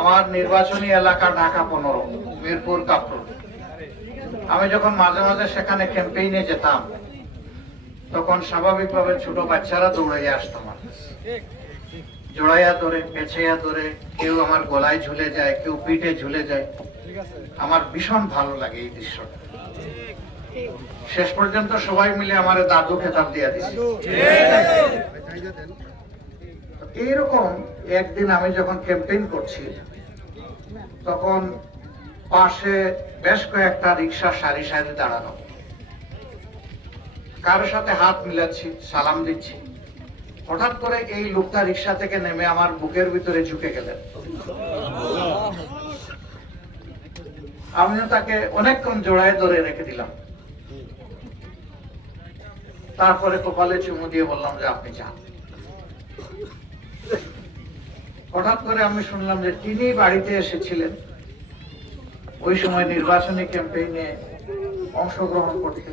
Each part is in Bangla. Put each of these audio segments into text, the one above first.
আমার নির্বাচনী এলাকা ঢাকা 15, মিরপুর কাপ্তান। আমি যখন মাঝে মাঝে সেখানে ক্যাম্পেইনে যেতাম, তখন স্বাভাবিকভাবে ছোট বাচ্চারা দৌড়াইয়া আসতো আমার, জোড়াইয়া ধরে, পেছাইয়া ধরে, কেউ আমার গলায় ঝুলে যায়, কেউ পিঠে ঝুলে যায়। আমার ভীষণ ভালো লাগে এই দৃশ্যটা। শেষ পর্যন্ত সবাই মিলে আমার দাদু খেতাব দিয়া দিচ্ছে। এইরকম একদিন আমি যখন ক্যাম্পেইন করছি, তখন পাশে বেশ কয়েকটা রিক্সা সারি সারি দাঁড়ানো, কারোর সাথে হাত মিলাচ্ছি, সালাম দিচ্ছি। হঠাৎ করে এই লোকটা রিক্সা থেকে নেমে আমার বুকের ভিতরে ঝুঁকে গেলেন। আমিও তাকে অনেকক্ষণ জড়ায় ধরে রেখে দিলাম। তারপরে কপালে চুমু দিয়ে বললাম যে আপনি যান। হঠাৎ করে আমি শুনলাম যে তিনি বাড়িতে এসেছিলেন ওই সময় নির্বাচনী ক্যাম্পেইনে অংশগ্রহণ করতে।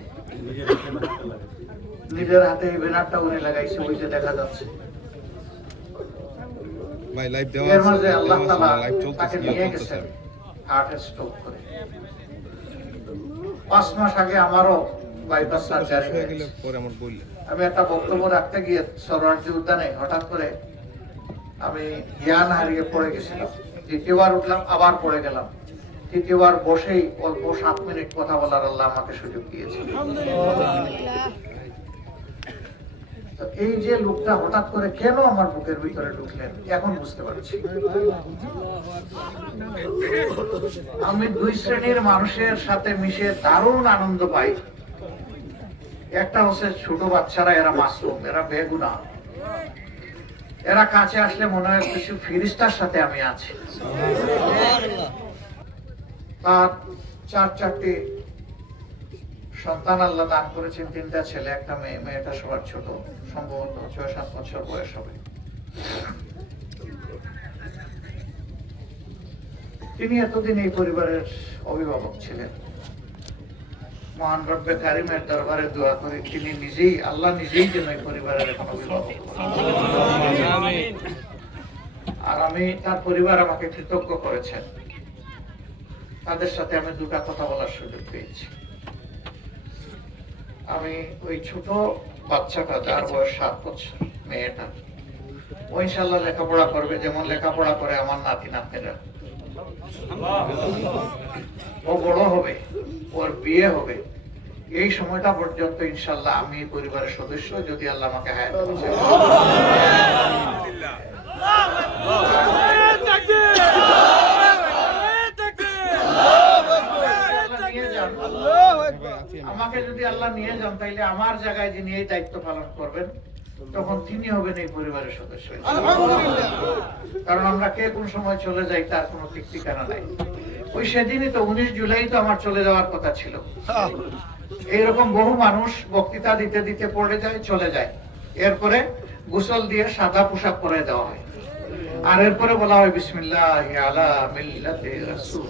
নিজের হাতে এই ব্যানারটা উনি লাগাইছে, ওই যে দেখা যাচ্ছে। এর মাঝে আল্লাহ তাআলা তাকে নিয়ে গেছেন হার্ট স্ট্রোক করে। 5 মাস আগে আমারও বাইপাস সার্জারি হয়ে গেছে। আমি একটা বক্তব্য রাখতে গিয়ে সরোয়ার্দী উদ্যানে হঠাৎ করে আমি জ্ঞান হারিয়ে পড়ে গেছিলাম। দ্বিতীয়বার উঠলাম, আবার পড়ে গেলাম। তৃতীয়বার বসেই অল্প 7 মিনিট কথা বলার আল্লাহ আমাকে সুযোগ দিয়েছেন। এই যে লোকটা হঠাৎ করে কেন আমার বুকের ভিতরে ঢুকলেন, এখন বুঝতে পারছি। আমি 2 শ্রেণীর মানুষের সাথে মিশে দারুণ আনন্দ পাই। একটা হচ্ছে ছোট বাচ্চারা, এরা মাসুম, এরা বেগুনাহ। এরা কাছে আসলে মনে হয় কিছু ফেরেশতার সাথে আমি আছি। তার 4টি সন্তান আল্লাহ দান করেছেন, 3টা ছেলে, একটা মেয়ে। মেয়েটা সবার ছোট, সম্ভবত 6-7 বছর বয়স হবে। তিনি এতদিন এই পরিবারের অভিভাবক ছিলেন। মহান রব্বে কারিমের দরবারে দোয়া করি তিনি নিজেই, আল্লাহ নিজেই যেন এই পরিবারের এখন অভিভাবক। আর আমি, তার পরিবার আমাকে কৃতজ্ঞ করেছেন। তাদের সাথে আমি 2টা কথা বলার সুযোগ পেয়েছি। আমি ওই ছোট বাচ্চাটা, যার বয়স 7 বছর, মেয়েটা, ও ইনশাআল্লাহ লেখাপড়া করবে যেমন লেখাপড়া করে আমার নাতি নাতনিরা। ও বড় হবে, ওর বিয়ে হবে, এই সময়টা পর্যন্ত ইনশাআল্লাহ আমি পরিবারের সদস্য, যদি আল্লাহ আমাকে হায়াত দেন। আমাকে যদি আল্লাহ নিয়ে যান, তাইলে আমার জায়গায় যিনি এই দায়িত্ব পালন করবেন, তখন তিনি হবেন এই পরিবারের সদস্য। কারণ আমরা কে কোন সময় চলে যাই তার কোনো ঠিক ঠিকানা নাই। ওই সেদিনই তো 19 জুলাই তো আমার চলে যাওয়ার কথা ছিল। এইরকম বহু মানুষ বক্তৃতা দিতে দিতে পড়ে যায়, চলে যায়। এরপরে গোসল দিয়ে সাদা পোশাক পরে দেওয়া হয়, আর এরপরে বলা হয় বিসমিল্লাহি আলা মিল্লাতি রাসূল।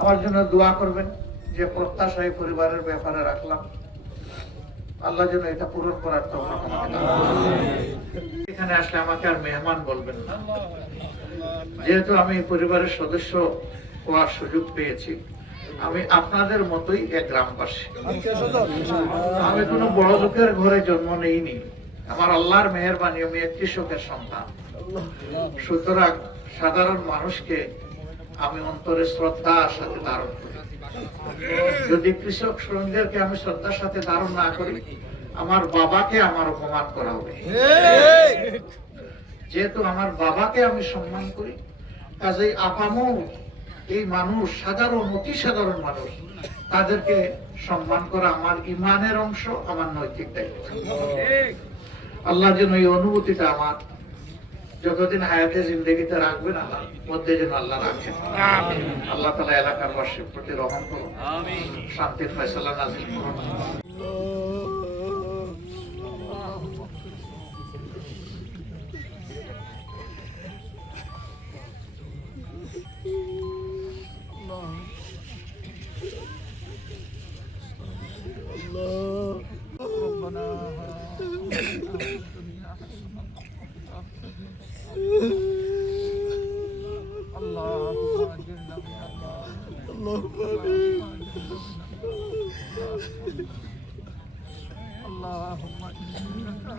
আমার জন্য দোয়া করবেন, যে প্রত্যাশা এই পরিবারের ব্যাপারে রাখলাম, আল্লাহ যেন এটা পূরণ করার তৌফিক আমাকে দান করেন। এখানে আসলে আমাকে আর মেহমান বলবেন না, যেহেতু আমি পরিবারের সদস্য হওয়ার সুযোগ পেয়েছি। আমি আপনাদের মতোই এক গ্রামবাসী। আমি কোনো বড় লোকের ঘরে জন্ম নেইনি। আমার আল্লাহর মেহেরবানি, আমি এক কৃষকের সন্তান। সুতরাং সাধারণ মানুষকে আমি অন্তরে শ্রদ্ধার সাথে ধারণ করি। যদি কৃষক শ্রমিকদেরকে আমি শ্রদ্ধার সাথে ধারণ না করি, আমার বাবাকে আমার অপমান করা হবে। যেহেতু আমার বাবাকে আমি সম্মান করি, কাজেই আপামৌ এই মানুষ, সাধারণ, অতি সাধারণ মানুষ, তাদেরকে সম্মান করা আমার ইমানের অংশ, আমার নৈতিক দায়িত্ব। আল্লাহ যেন এই অনুভূতিটা আমার যতদিন হায়াতে জিন্দেগিতে রাখবেন, আল্লাহ মধ্যে যেন আল্লাহ রাখেন। আল্লাহ তাআলা এলাকার বাসীর প্রতি রহম করুন, শান্তির ফয়সালা নাযিল করুন। Allah اللهم اجرنا من النار. اللهم اللهم اجرنا